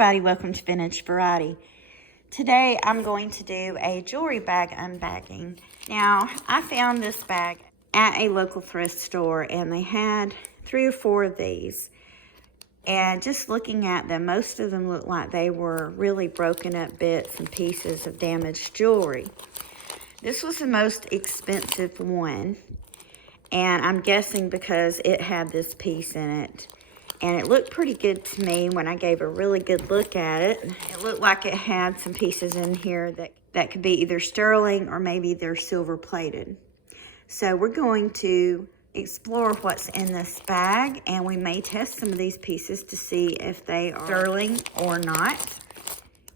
everybody, welcome to Vintage Variety. Today I'm going to do a jewelry bag unbagging. Now, I found this bag at a local thrift store and they had 3 or 4 of these. And just looking at them, most of them looked like they were really broken up bits and pieces of damaged jewelry. This was the most expensive one, and I'm guessing because it had this piece in it. And it looked pretty good to me when I gave a really good look at it. It looked like it had some pieces in here that could be either sterling or maybe they're silver plated. So we're going to explore what's in this bag, and we may test some of these pieces to see if they are sterling or not.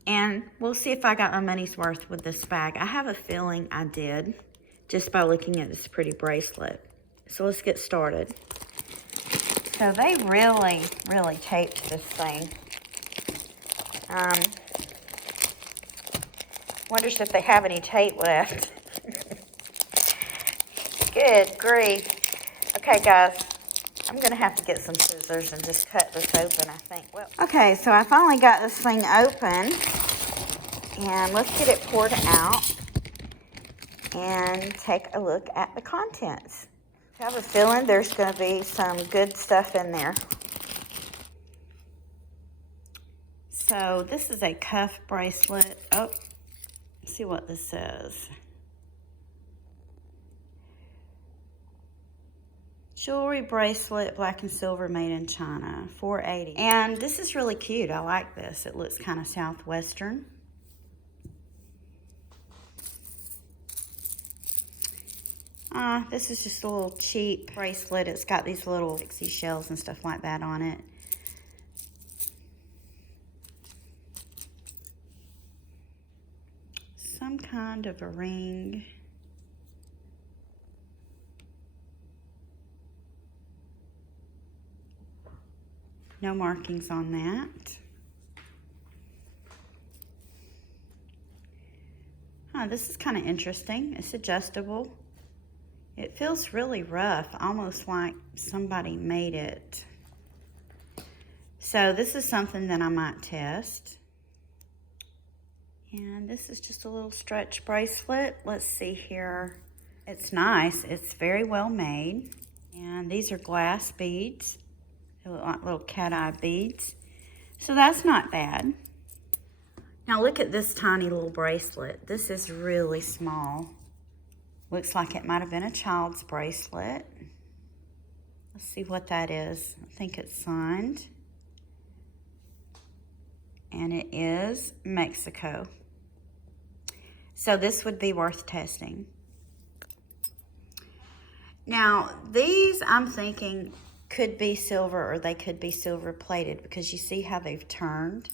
And we'll see if I got my money's worth with this bag. I have a feeling I did just by looking at this pretty bracelet. So let's get started. So they really taped this thing. Wonders if they have any tape left. Good grief. Okay, guys, I'm gonna have to get some scissors and just cut this open, I think. Well, okay, so I finally got this thing open, and let's get it poured out and take a look at the contents. I have a feeling there's going to be some good stuff in there. So this is a cuff bracelet. Oh, let's see what this says. Jewelry bracelet, black and silver, made in China, $4.80. And this is really cute. I like this. It looks kind of southwestern. This is just a little cheap bracelet. It's got these little pixie shells and stuff like that on it. Some kind of a ring. No markings on that. This is kind of interesting. It's adjustable. It feels really rough, almost like somebody made it. So this is something that I might test. And this is just a little stretch bracelet. Let's see here. It's nice. It's very well made. And these are glass beads. They look like little cat-eye beads. So that's not bad. Now look at this tiny little bracelet. This is really small. Looks like it might have been a child's bracelet. Let's see what that is. I think it's signed. And it is Mexico. So this would be worth testing. Now, these I'm thinking could be silver or they could be silver plated because you see how they've turned.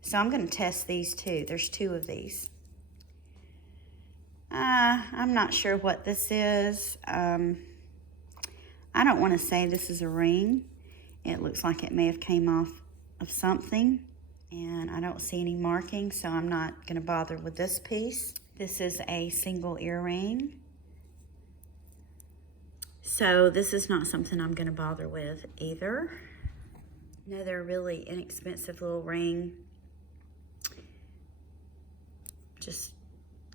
So I'm going to test these too. There's 2 of these. I'm not sure what this is. I don't want to say this is a ring. It looks like it may have came off of something, and I don't see any markings, so I'm not going to bother with this piece. This is a single earring. So this is not something I'm going to bother with either. Another really inexpensive little ring. Just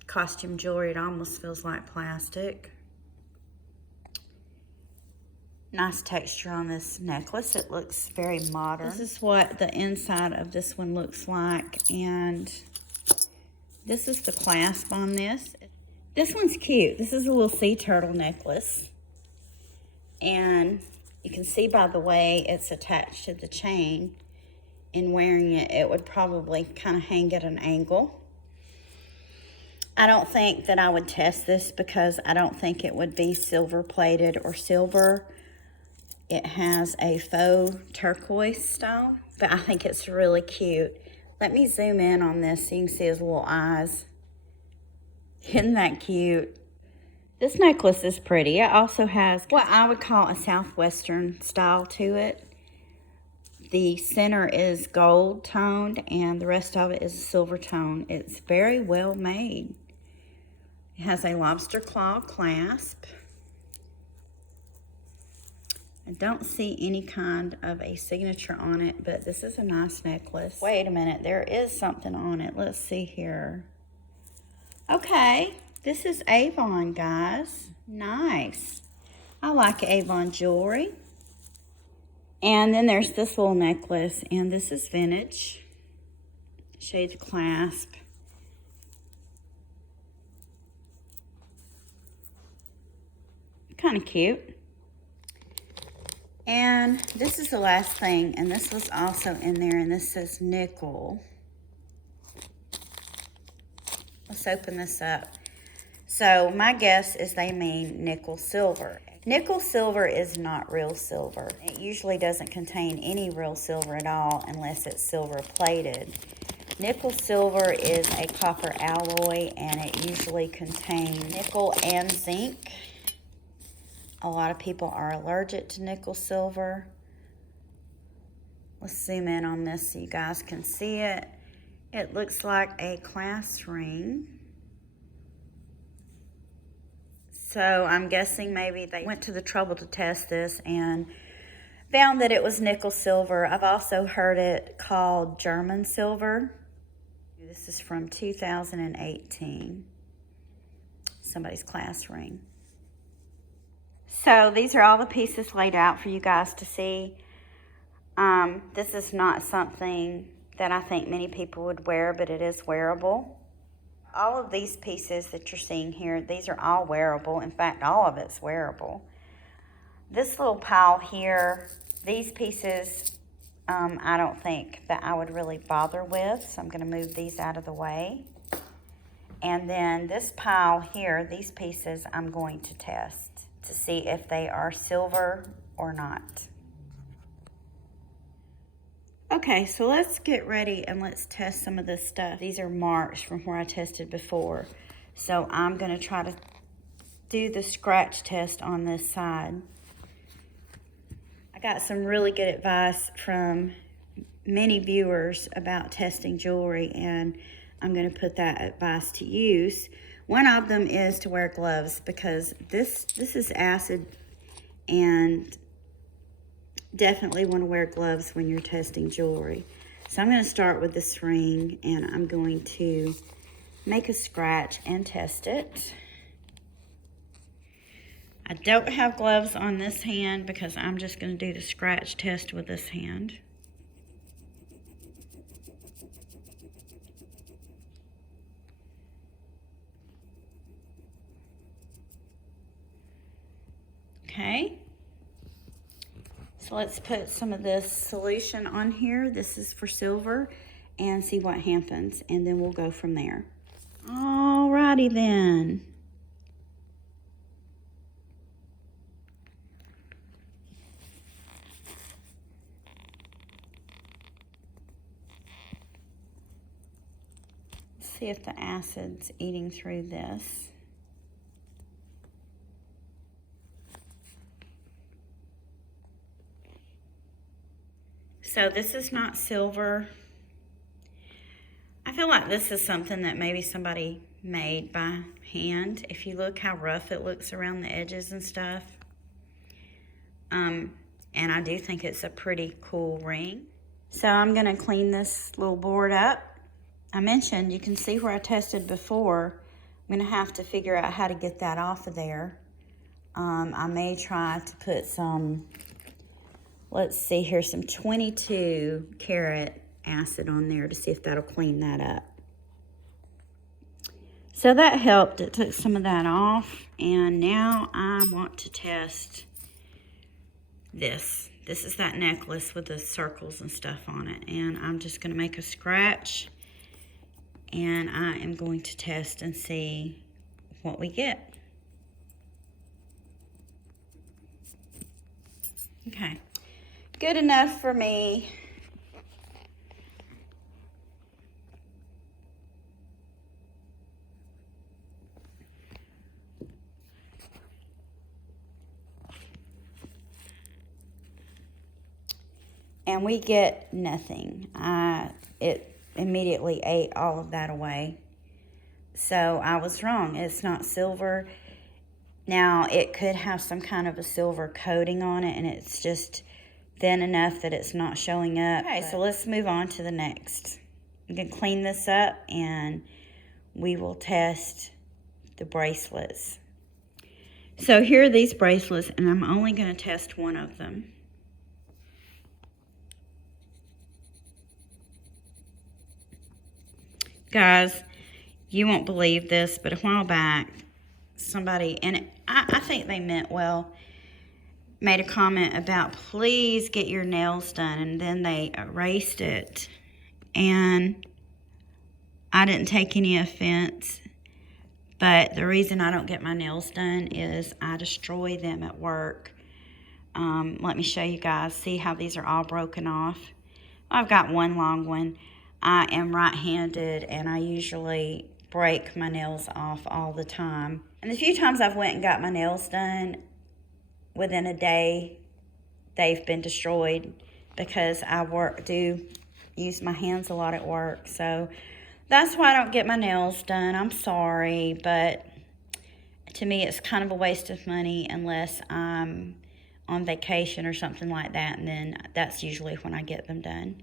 costume jewelry. It almost feels like plastic. Nice texture on this necklace. It looks very modern. This is what the inside of this one looks like, and this is the clasp on this. This one's cute. This is a little sea turtle necklace, and you can see by the way it's attached to the chain, in wearing it, it would probably kind of hang at an angle. I don't think that I would test this because I don't think it would be silver plated or silver. It has a faux turquoise stone, but I think it's really cute. Let me zoom in on this so you can see his little eyes. Isn't that cute? This necklace is pretty. It also has what I would call a southwestern style to it. The center is gold toned and the rest of it is a silver tone. It's very well made. It has a lobster claw clasp. I don't see any kind of a signature on it, but this is a nice necklace. Wait a minute, there is something on it. Let's see here. Okay, this is Avon, guys. Nice. I like Avon jewelry. And then there's this little necklace, and this is vintage. Shades clasp. Kind of cute. And this is the last thing, and this was also in there, and this says nickel. Let's open this up. So my guess is they mean nickel silver. Nickel silver is not real silver. It usually doesn't contain any real silver at all unless it's silver plated. Nickel silver is a copper alloy, and it usually contains nickel and zinc. A lot of people are allergic to nickel silver. Let's zoom in on this so you guys can see it. It looks like a class ring. So I'm guessing maybe they went to the trouble to test this and found that it was nickel silver. I've also heard it called German silver. This is from 2018. Somebody's class ring. So these are all the pieces laid out for you guys to see. This is not something that I think many people would wear, but it is wearable. All of these pieces that you're seeing here, these are all wearable. In fact, all of it's wearable. This little pile here, these pieces, I don't think that I would really bother with, so I'm going to move these out of the way. And then this pile here, these pieces, I'm going to test to see if they are silver or not. Okay, so let's get ready and let's test some of this stuff. These are marks from where I tested before. So I'm going to try to do the scratch test on this side. I got some really good advice from many viewers about testing jewelry, and I'm going to put that advice to use. One of them is to wear gloves, because this is acid, and definitely want to wear gloves when you're testing jewelry. So I'm going to start with this ring, and I'm going to make a scratch and test it. I don't have gloves on this hand because I'm just going to do the scratch test with this hand. Okay, so let's put some of this solution on here. This is for silver, and see what happens, and then we'll go from there. Alrighty then. See if the acid's eating through this. So this is not silver. I feel like this is something that maybe somebody made by hand. If you look how rough it looks around the edges and stuff. And I do think it's a pretty cool ring. So I'm going to clean this little board up. I mentioned, you can see where I tested before. I'm going to have to figure out how to get that off of there. I may try to put some, let's see here, some 22 karat acid on there to see if that'll clean that up. So that helped. It took some of that off. And now I want to test this. This is that necklace with the circles and stuff on it. And I'm just going to make a scratch. And I am going to test and see what we get. Okay, good enough for me. And we get nothing. It immediately ate all of that away. So I was wrong. It's not silver. Now, it could have some kind of a silver coating on it, and it's just thin enough that it's not showing up. Okay, so let's move on to the next. I'm going to clean this up, and we will test the bracelets. So here are these bracelets, and I'm only going to test one of them. Guys, you won't believe this, but a while back, somebody, and I think they meant well, made a comment about please get your nails done, and then they erased it. And I didn't take any offense, but the reason I don't get my nails done is I destroy them at work. Let me show you guys. See how these are all broken off? I've got one long one. I am right-handed, and I usually break my nails off all the time. And the few times I've went and got my nails done, within a day, they've been destroyed because I do use my hands a lot at work. So that's why I don't get my nails done. I'm sorry, but to me it's kind of a waste of money unless I'm on vacation or something like that, and then that's usually when I get them done.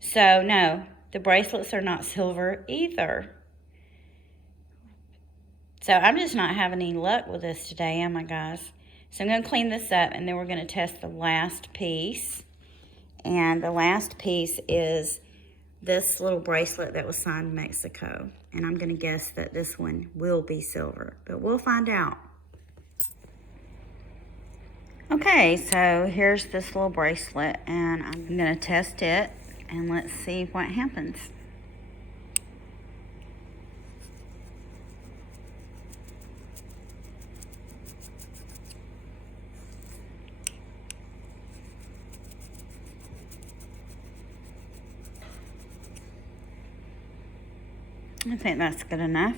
So no, the bracelets are not silver either. So I'm just not having any luck with this today, am I, guys? So I'm going to clean this up, and then we're going to test the last piece. And the last piece is this little bracelet that was signed in Mexico. And I'm going to guess that this one will be silver, but we'll find out. Okay, so here's this little bracelet, and I'm going to test it, and let's see what happens. I think that's good enough.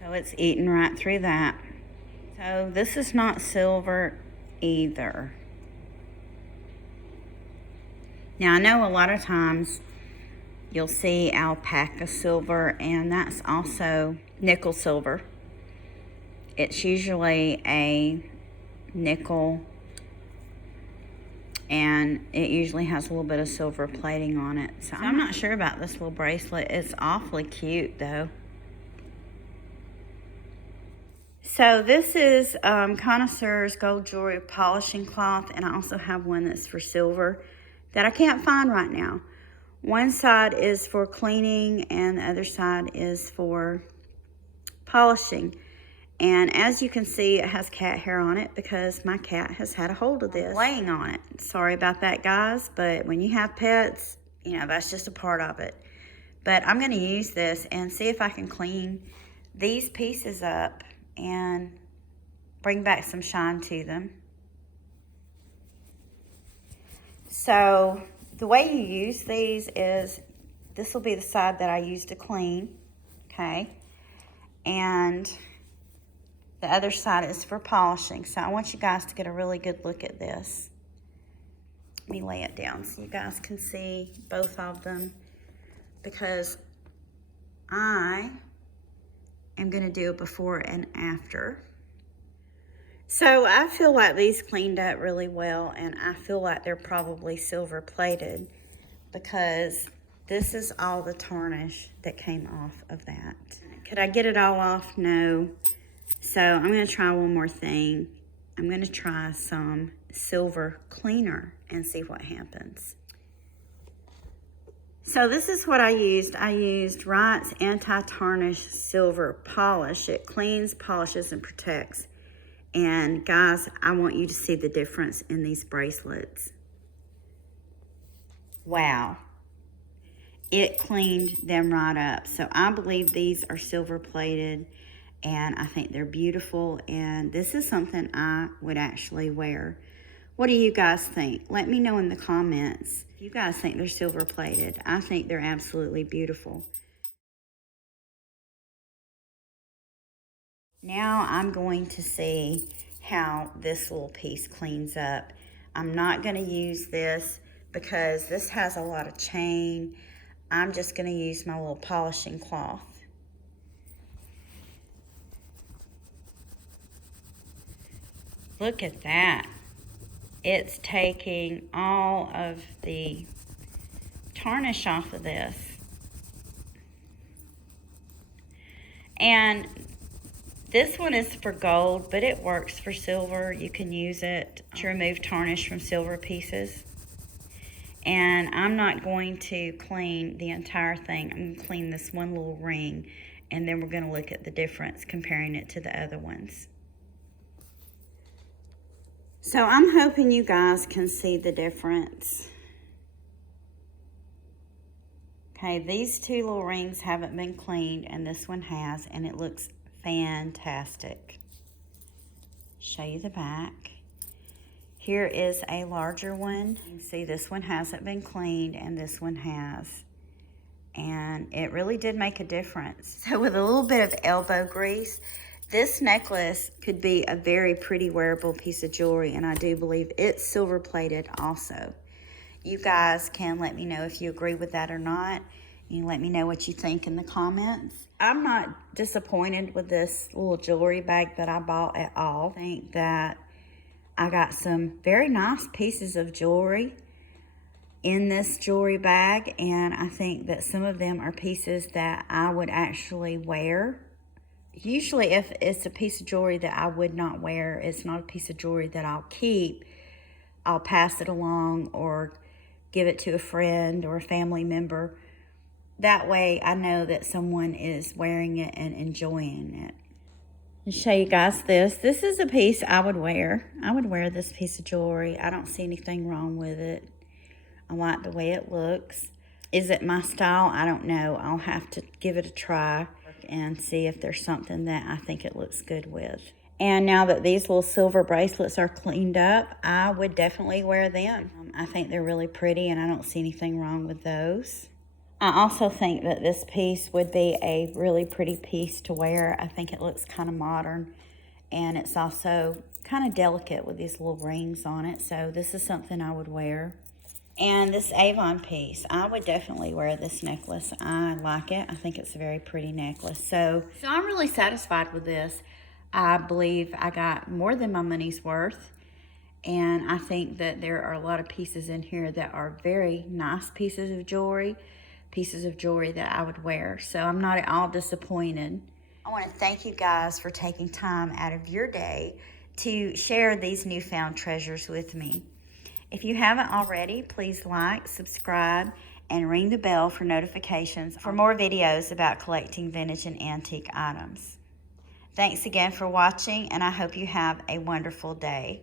So it's eating right through that. So this is not silver either. Now I know a lot of times you'll see alpaca silver, and that's also nickel silver. It's usually a nickel, and it usually has a little bit of silver plating on it. So I'm not sure about this little bracelet. It's awfully cute though. So this is Connoisseur's Gold Jewelry Polishing Cloth, and I also have one that's for silver that I can't find right now. One side is for cleaning, and the other side is for polishing. And as you can see, it has cat hair on it because my cat has had a hold of this. Laying on it. Sorry about that, guys, but when you have pets, you know, that's just a part of it. But I'm going to use this and see if I can clean these pieces up and bring back some shine to them. So the way you use these is, this will be the side that I use to clean, okay? And the other side is for polishing. So I want you guys to get a really good look at this. Let me lay it down so you guys can see both of them, because I am going to do a before and after. So I feel like these cleaned up really well, and I feel like they're probably silver plated because this is all the tarnish that came off of that. Could I get it all off? No. So I'm going to try one more thing. I'm going to try some silver cleaner and see what happens. So this is what I used. I used Wright's Anti-Tarnish Silver Polish. It cleans, polishes, and protects. And guys, I want you to see the difference in these bracelets. Wow. It cleaned them right up. So I believe these are silver plated, and I think they're beautiful. And this is something I would actually wear. What do you guys think? Let me know in the comments. If you guys think they're silver plated, I think they're absolutely beautiful. Now I'm going to see how this little piece cleans up. I'm not going to use this because this has a lot of chain. I'm just going to use my little polishing cloth. Look at that. It's taking all of the tarnish off of this. And this one is for gold, but it works for silver. You can use it to remove tarnish from silver pieces. And I'm not going to clean the entire thing. I'm going to clean this one little ring, and then we're going to look at the difference comparing it to the other ones. So I'm hoping you guys can see the difference. Okay, these two little rings haven't been cleaned, and this one has, and it looks fantastic. Show you the back. Here is a larger one. You can see this one hasn't been cleaned, and this one has. And it really did make a difference. So with a little bit of elbow grease, this necklace could be a very pretty wearable piece of jewelry, and I do believe it's silver plated also. You guys can let me know if you agree with that or not. You can let me know what you think in the comments. I'm not disappointed with this little jewelry bag that I bought at all. I think that I got some very nice pieces of jewelry in this jewelry bag, and I think that some of them are pieces that I would actually wear. Usually if it's a piece of jewelry that I would not wear, it's not a piece of jewelry that I'll keep. I'll pass it along or give it to a friend or a family member. That way I know that someone is wearing it and enjoying it. I'll show you guys this. This is a piece I would wear. I would wear this piece of jewelry. I don't see anything wrong with it. I like the way it looks. Is it my style? I don't know. I'll have to give it a try and see if there's something that I think it looks good with. And now that these little silver bracelets are cleaned up, I would definitely wear them. I think they're really pretty, and I don't see anything wrong with those. I also think that this piece would be a really pretty piece to wear. I think it looks kind of modern, and it's also kind of delicate with these little rings on it. So this is something I would wear. And this Avon piece, I would definitely wear this necklace. I like it. I think it's a very pretty necklace. So I'm really satisfied with this. I believe I got more than my money's worth. And I think that there are a lot of pieces in here that are very nice pieces of jewelry that I would wear. So I'm not at all disappointed. I want to thank you guys for taking time out of your day to share these newfound treasures with me. If you haven't already, please like, subscribe, and ring the bell for notifications for more videos about collecting vintage and antique items. Thanks again for watching, and I hope you have a wonderful day.